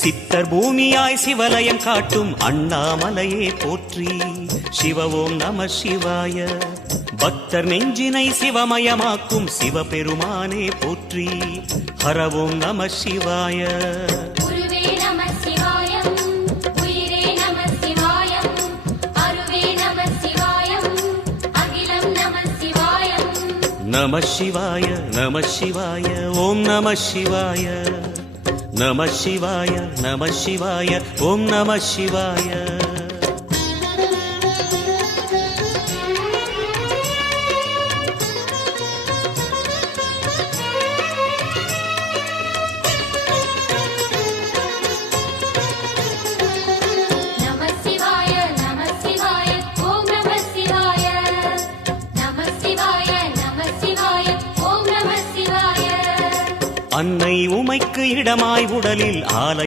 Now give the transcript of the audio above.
சித்தர் பூமியாய் சிவலயம் காட்டும் அண்ணாமலையே போற்றி. சிவ ஓம் நம சிவாய. பக்தர் நெஞ்சினை சிவமயமாக்கும் சிவபெருமானே போற்றி. ஹர ஓம் நம சிவாய. நம சிவாய நம சிவாய ஓம் நம சிவாய. நம சிவாய நம சிவாய ஓம் நம சிவாய. அன்னை உமைக்கு இடமாய் உடலில் ஆலை